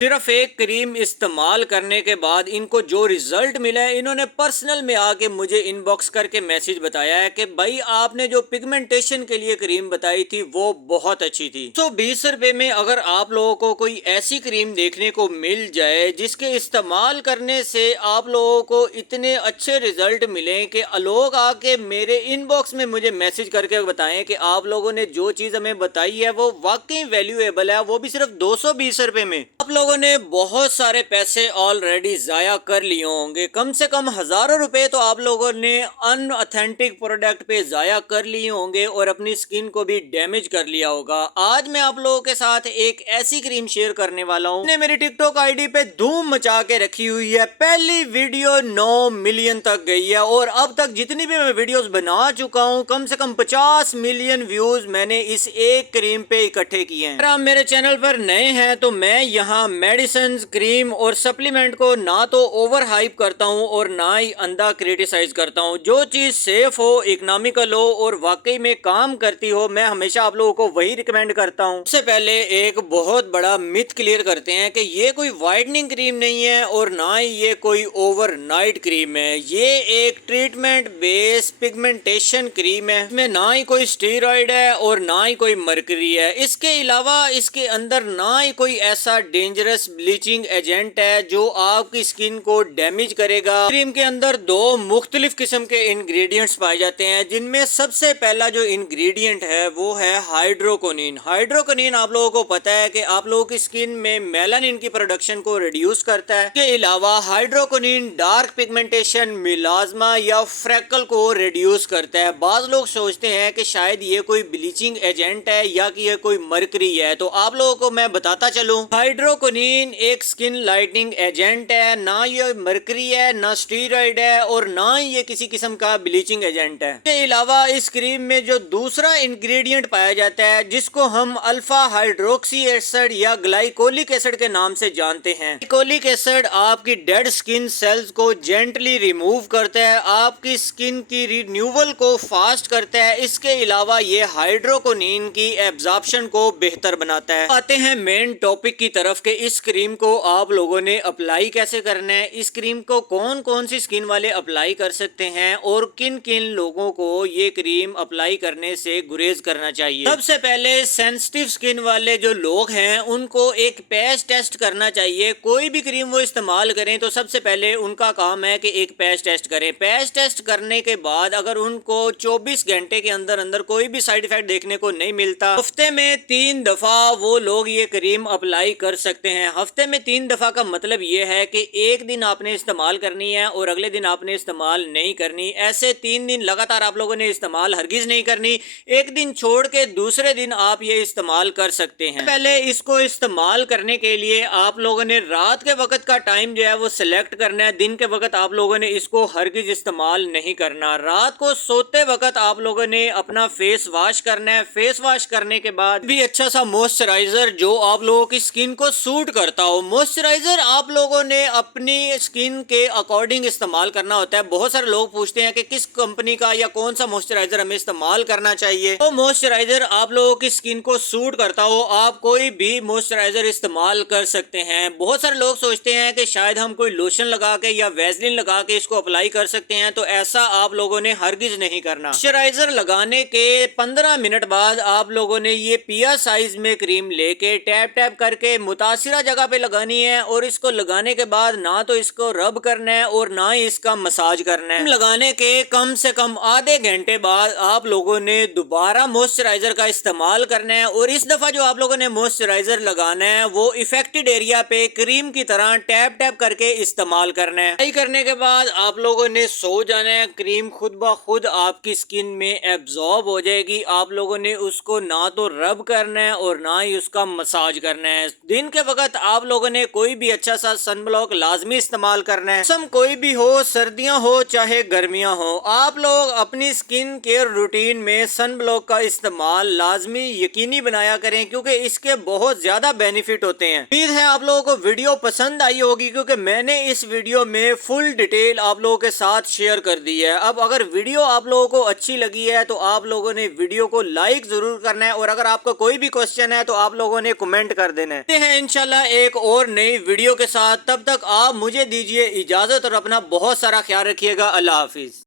صرف ایک کریم استعمال کرنے کے بعد ان کو جو ریزلٹ ملا ہے، انہوں نے پرسنل میں آ کے مجھے ان باکس کر کے میسج بتایا ہے کہ بھائی آپ نے جو پگمنٹیشن کے لیے کریم بتائی تھی وہ بہت اچھی تھی۔ 120 روپے میں اگر آپ لوگوں کو کوئی ایسی کریم دیکھنے کو مل جائے جس کے استعمال کرنے سے آپ لوگوں کو اتنے اچھے ریزلٹ ملیں کہ لوگ آ کے میرے ان باکس میں مجھے میسج کر کے بتائیں کہ آپ لوگوں نے جو چیز ہمیں بتائی ہے وہ واقعی ویلیویبل ہے، وہ بھی صرف 220 روپے میں، آپ لوگوں نے بہت سارے پیسے آلریڈی ضائع کر لیے ہوں گے، کم سے کم ہزاروں روپے تو آپ لوگوں نے ان اتھینٹک پروڈکٹ پہ ضائع کر لیے ہوں گے اور اپنی سکن کو بھی ڈیمیج کر لیا ہوگا۔ آج میں آپ لوگوں کے ساتھ ایک ایسی کریم شیئر کرنے والا ہوں نے میری ٹک ٹاک آئی ڈی پہ دھوم مچا کے رکھی ہوئی ہے، پہلی ویڈیو 9 ملین تک گئی ہے اور اب تک جتنی بھی میں ویڈیوز بنا چکا ہوں کم سے کم 50 ملین ویوز میں نے اس ایک کریم پہ اکٹھے کیے ہیں۔ اگر آپ میرے چینل پر نئے ہیں تو میں یہاں میڈیسنز، کریم اور سپلیمنٹ کو نہ تو اوور ہائپ کرتا ہوں اور نہ ہی اندھا کریٹیسائز کرتا ہوں۔ جو چیز سیف ہو، اکنامیکل ہو اور واقعی میں کام کرتی ہو، میں ہمیشہ آپ لوگوں کو وہی ریکمینڈ کرتا ہوں۔ اس سے پہلے ایک بہت بڑا مت کلیئر کرتے ہیں کہ یہ کوئی وائٹننگ کریم نہیں ہے اور نہ ہی یہ کوئی اوور نائٹ کریم ہے، یہ ایک ٹریٹمنٹ بیس پگمنٹیشن کریم ہے، اس میں نہ ہی کوئی اسٹیرائڈ ہے اور نہ ہی کوئی مرکری ہے۔ اس کے علاوہ اس کے اندر نہ ہی کوئی ایسا ڈینجرس بلیچنگ ایجنٹ ہے جو آپ کی سکن کو ڈیمیج کرے گا۔ کریم کے اندر دو مختلف قسم کے انگریڈینٹس پائے جاتے ہیں، جن میں سب سے پہلا جو انگریڈینٹ ہے وہ ہے ہائیڈروکونین۔ ہائیڈروکونین آپ لوگوں کو پتا ہے کہ آپ لوگوں کی سکن میں میلانین کی پروڈکشن کو ریڈیوس کرتا ہے۔ اس کے علاوہ ہائیڈروکونین ڈارک پگمنٹیشن، میلازما یا فریکل کو ریڈیوس کرتا ہے۔ بعض لوگ سوچتے ہیں کہ شاید یہ کوئی بلیچنگ ایجنٹ ہے یا کہ یہ کوئی مرکری ہے، تو آپ لوگوں کو میں بتاتا چلوں ہائیڈروکونین ایک سکن لائٹننگ ایجنٹ ہے، نہ یہ مرکری ہے، نہ اسٹیرائڈ ہے اور نہ ہی یہ کسی قسم کا بلیچنگ ایجنٹ ہے۔ اس کے علاوہ اس کریم میں جو دوسرا انگریڈینٹ پایا جاتا ہے جس کو ہم الفا ہائیڈروکسی ایسڈ یا گلائکولک ایسڈ کے نام سے جانتے ہیں۔ گلائکولک ایسڈ آپ کی ڈیڈ سکن سیلز کو جینٹلی ریموو کرتا ہے، آپ کی سکن کی رینیول کو فاسٹ کرتا ہے۔ اس کے علاوہ یہ ہائیڈروکونین کی ایبزارپشن کو بہتر بناتا ہے۔ آتے ہیں مین ٹاپک کی طرف کہ اس کریم کو آپ لوگوں نے اپلائی کیسے کرنا ہے، اس کریم کو کون کون سی سکن والے اپلائی کر سکتے ہیں اور کن کن لوگوں کو یہ کریم اپلائی کرنے سے گریز کرنا چاہیے۔ سب سے پہلے سینسٹیو سکن والے جو لوگ ہیں ان کو ایک پیچ ٹیسٹ کرنا چاہیے۔ کوئی بھی کریم وہ استعمال کریں تو سب سے پہلے ان کا کام ہے کہ ایک پیچ ٹیسٹ کریں۔ پیچ ٹیسٹ کرنے کے بعد اگر ان کو 24 گھنٹے کے اندر کوئی بھی سائیڈ ایفیکٹ دیکھنے کو نہیں ملتا، ہفتے میں 3 دفعہ وہ لوگ یہ کریم اپلائی کر سکتے ہیں۔ ہفتے میں 3 دفعہ کا مطلب یہ ہے کہ ایک دن آپ نے استعمال کرنی ہے اور اگلے دن آپ نے استعمال نہیں کرنی، ایسے 3 دن لگاتار آپ لوگوں نے استعمال ہرگز نہیں کرنی، ایک دن چھوڑ کے دوسرے دن آپ یہ استعمال کر سکتے ہیں۔ پہلے اس کو استعمال کرنے کے لیے آپ لوگوں نے رات کے وقت کا ٹائم جو ہے وہ سلیکٹ کرنا ہے، دن کے وقت آپ لوگوں نے اس کو ہرگز استعمال نہیں کرنا۔ رات کو سوتے وقت آپ لوگوں نے اپنا فیس واش کرنا ہے، فیس واش کرنے کے بعد بھی اچھا سا موئسچرائزر جو آپ لوگوں کی سکن کو سوٹ کرتا ہو، موئسچرائزر آپ لوگوں نے اپنی سکن کے اکارڈنگ استعمال کرنا ہوتا ہے۔ بہت سارے لوگ پوچھتے ہیں کہ کس کمپنی کا یا کون سا موئسچرائزر ہمیں استعمال کرنا چاہیے، تو موئسچرائزر آپ لوگوں کی سکن کو سوٹ کرتا ہو آپ کوئی بھی موئسچرائزر استعمال کر سکتے ہیں۔ بہت سارے لوگ سوچتے ہیں کہ شاید ہم کوئی لوشن لگا کے یا ویزلین لگا کے اس کو اپلائی کر سکتے ہیں، تو ایسا آپ لوگوں نے ہرگز نہیں کرنا۔ موئسچرائزر لگانے کے 15 منٹ بعد آپ لوگوں نے یہ پیا سائز میں کریم لے کے ٹیپ ٹیپ کر کے متاثرہ جگہ پہ لگانی ہے اور اس کو لگانے کے بعد نہ تو اس کو رب کرنا ہے اور نہ ہی اس کا مساج کرنا ہے۔ لگانے کے کم سے کم آدھے گھنٹے بعد آپ لوگوں نے دوبارہ موئسچرائزر کا استعمال کرنا ہے اور اس دفعہ جو آپ لوگوں نے موئسچرائزر لگانا ہے وہ افیکٹڈ ایریا پہ کریم کی طرح ٹیپ ٹیپ کر کے استعمال کرنا ہے۔ اپلائی کرنے کے بعد آپ لوگوں نے سو جانا ہے، کریم خود بخود آپ کی سکن میں ایبزارب ہو جائے گی۔ آپ لوگوں نے اس کو نہ تو رب کرنا ہے اور نہ ہی اس کا مساج کرنا ہے۔ دن کے وقت آپ لوگوں نے کوئی بھی اچھا سا سن بلاک لازمی استعمال کرنا ہے، موسم کوئی بھی ہو، سردیاں ہو چاہے گرمیاں ہو، آپ لوگ اپنی سکن کیئر روٹین میں سن بلاک کا استعمال لازمی یقینی بنایا کریں کیونکہ اس کے بہت زیادہ بینیفٹ ہوتے ہیں۔ امید ہے آپ لوگوں کو ویڈیو پسند آئی ہوگی کیونکہ میں نے اس ویڈیو میں فل ڈیٹیل آپ لوگوں کے ساتھ شیئر کر دی ہے۔ اب اگر ویڈیو آپ لوگوں کو اچھی لگی ہے تو آپ لوگوں نے ویڈیو کو لائک ضرور کرنا ہے اور اگر آپ کو کوئی بھی کوسچن ہے تو آپ لوگوں نے کمنٹ کر دینا ہے۔ انشاءاللہ انشاءاللہ ایک اور نئی ویڈیو کے ساتھ، تب تک آپ مجھے دیجیے اجازت اور اپنا بہت سارا خیال رکھیے گا۔ اللہ حافظ۔